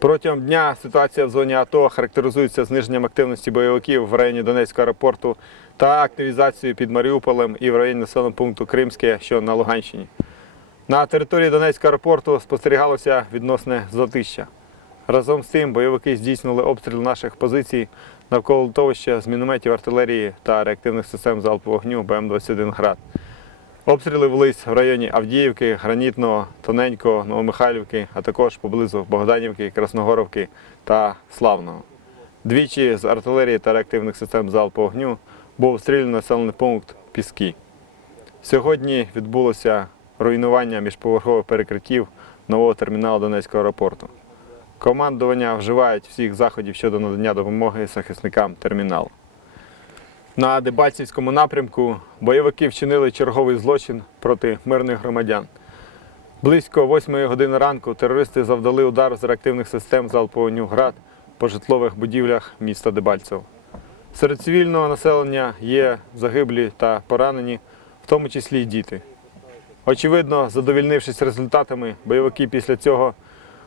Протягом дня ситуація в зоні АТО характеризується зниженням активності бойовиків в районі Донецького аеропорту та активізацією під Маріуполем і в районі населеного пункту Кримське, що на Луганщині. На території Донецького аеропорту спостерігалося відносне затища. Разом з тим бойовики здійснили обстріл наших позицій навколо литовища з мінометів артилерії та реактивних систем залпового вогню БМ-21 «Град». Обстріли велись в районі Авдіївки, Гранітного, Тоненького, Новомихайлівки, а також поблизу Богданівки, Красногоровки та Славного. Двічі з артилерії та реактивних систем залпового вогню був обстріляний населений пункт Піски. Сьогодні відбулося руйнування міжповерхових перекриттів нового терміналу Донецького аеропорту. Командування вживають всіх заходів щодо надання допомоги захисникам терміналу. На Дебальцівському напрямку бойовики вчинили черговий злочин проти мирних громадян. Близько 8 години ранку терористи завдали удар з реактивних систем залпового вогню «Град» по житлових будівлях міста Дебальцево. Серед цивільного населення є загиблі та поранені, в тому числі й діти. Очевидно, задовільнившись результатами, бойовики після цього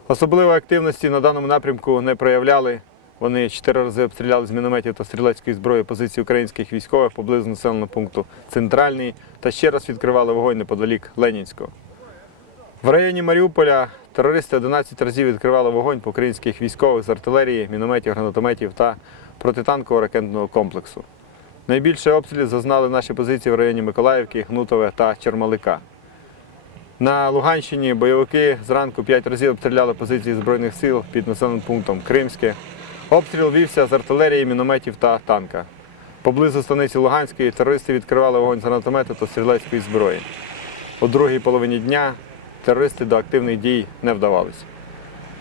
особливої активності на даному напрямку не проявляли. Вони чотири рази обстріляли з мінометів та стрілецької зброї позиції українських військових поблизу населеного пункту Центральний та ще раз відкривали вогонь неподалік Ленінського. В районі Маріуполя терористи 11 разів відкривали вогонь по українських військових з артилерії, мінометів, гранатометів та протитанкового ракетного комплексу. Найбільше обстрілів зазнали наші позиції в районі Миколаївки, Гнутове та Чермалика. На Луганщині бойовики зранку 5 разів обстріляли позиції Збройних сил під населеним пунктом Кримське. Обстріл вівся з артилерії, мінометів та танка. Поблизу станиці Луганської терористи відкривали вогонь з гранатомету та стрілецької зброї. У другій половині дня терористи до активних дій не вдавалися.